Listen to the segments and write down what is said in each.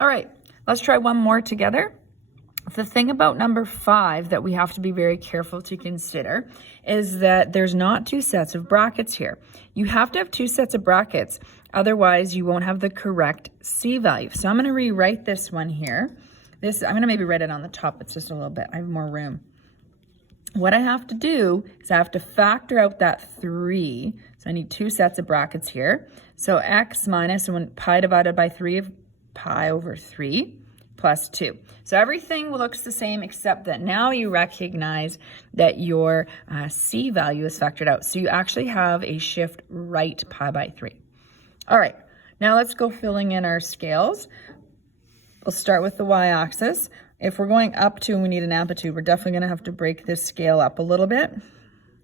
All right, let's try one more together. The thing about number 5 that we have to be very careful to consider is that there's not 2 sets of brackets here. You have to have 2 sets of brackets, otherwise you won't have the correct C value. So I'm going to rewrite this one here. I'm going to maybe write it on the top. It's just a little bit, I have more room. What I have to do is I have to factor out that 3. So I need 2 sets of brackets here. So x minus, when pi divided by 3 of pi over 3 plus 2. So everything looks the same except that now you recognize that your C value is factored out. So you actually have a shift right pi by 3. All right, now let's go filling in our scales. We'll start with the y-axis. If we're going up 2 and we need an amplitude, we're definitely going to have to break this scale up a little bit.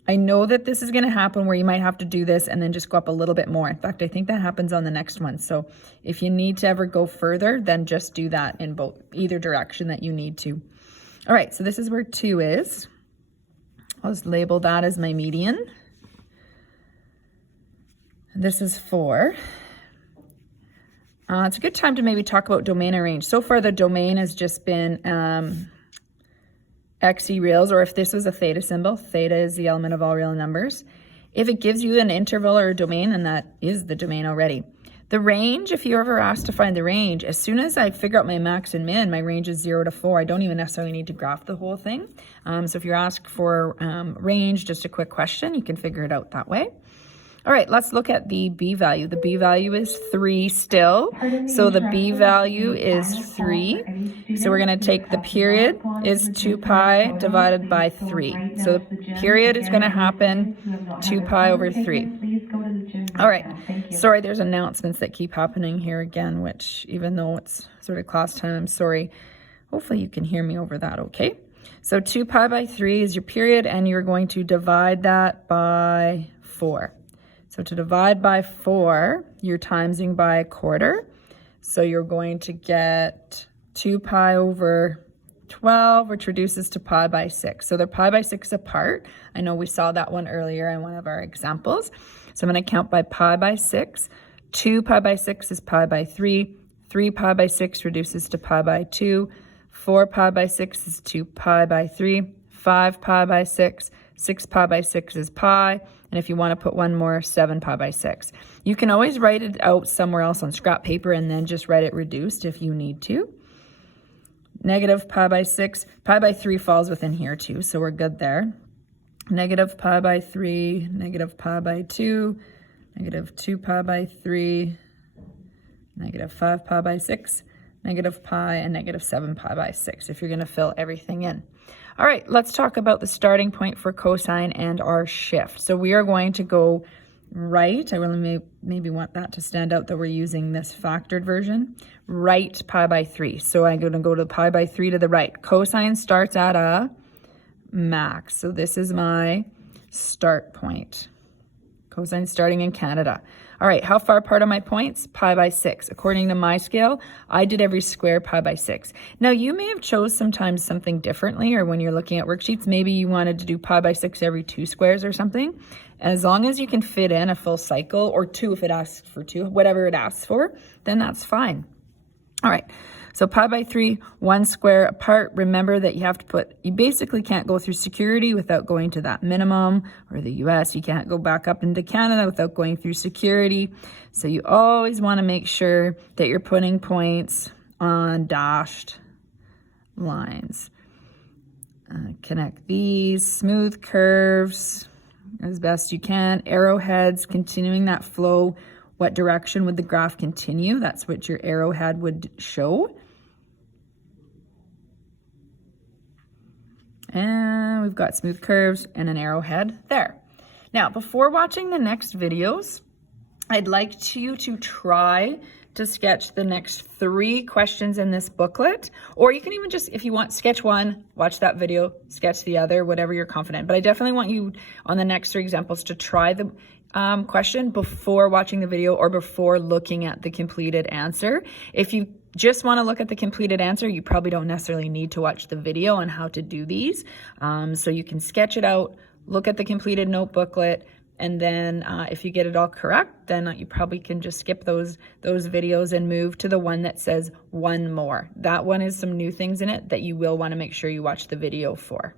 I know that this is going to happen where you might have to do this and then just go up a little bit more. In fact, I think that happens on the next one. So if you need to ever go further, then just do that in either direction that you need to. All right, so this is where 2 is. I'll just label that as my median. This is 4. It's a good time to maybe talk about domain and range. So far, the domain has just been XE reals, or if this was a theta symbol, theta is the element of all real numbers. If it gives you an interval or a domain, then that is the domain already. The range, if you're ever asked to find the range, as soon as I figure out my max and min, my range is 0 to 4. I don't even necessarily need to graph the whole thing. So if you're asked for range, just a quick question, you can figure it out that way. All right, let's look at the B value. The B value is 3 still. So the B value is 3. So we're going to take the period is 2 pi divided by 3. So the period is going to happen 2 pi over 3. All right, sorry, there's announcements that keep happening here again, which even though it's sort of class time, I'm sorry. Hopefully you can hear me over that, okay? So 2 pi by 3 is your period, and you're going to divide that by 4. So to divide by 4, you're timesing by a quarter. So you're going to get 2 pi over 12, which reduces to pi by 6. So they're pi by 6 apart. I know we saw that one earlier in one of our examples. So I'm going to count by pi by 6. 2 pi by 6 is pi by 3. 3 pi by 6 reduces to pi by 2. 4 pi by 6 is 2 pi by 3. 5 pi by 6. 6 pi by 6 is pi. And if you want to put one more, 7 pi by 6. You can always write it out somewhere else on scrap paper and then just write it reduced if you need to. Negative pi by 6. Pi by 3 falls within here too, so we're good there. Negative pi by 3, negative pi by 2, negative 2 pi by 3, negative 5 pi by 6, negative pi, and negative 7 pi by 6 if you're going to fill everything in. All right, let's talk about the starting point for cosine and our shift. So we are going to go right. I really maybe want that to stand out that we're using this factored version. Right pi by 3. So I'm going to go to pi by 3 to the right. Cosine starts at a max. So this is my start point. Cosine starting in Canada. All right, how far apart are my points? Pi by 6. According to my scale, I did every square pi by 6. Now, you may have chose sometimes something differently, or when you're looking at worksheets, maybe you wanted to do pi by 6 every 2 squares or something. As long as you can fit in a full cycle, or 2 if it asks for 2, whatever it asks for, then that's fine. All right, so pi by 3, 1 square apart. Remember that you basically can't go through security without going to that minimum, or the US, you can't go back up into Canada without going through security. So you always want to make sure that you're putting points on dashed lines. Connect these, smooth curves as best you can. Arrowheads, continuing that flow. What direction would the graph continue? That's what your arrowhead would show. And we've got smooth curves and an arrowhead there. Now, before watching the next videos, I'd like you to try to sketch the next 3 questions in this booklet, or you can even just, if you want, sketch one, watch that video, sketch the other, whatever you're confident. But I definitely want you on the next 3 examples to try the question before watching the video or before looking at the completed answer. If you just want to look at the completed answer, you probably don't necessarily need to watch the video on how to do these. So you can sketch it out, look at the completed note booklet, And then if you get it all correct, then you probably can just skip those videos and move to the one that says one more. That one is some new things in it that you will want to make sure you watch the video for.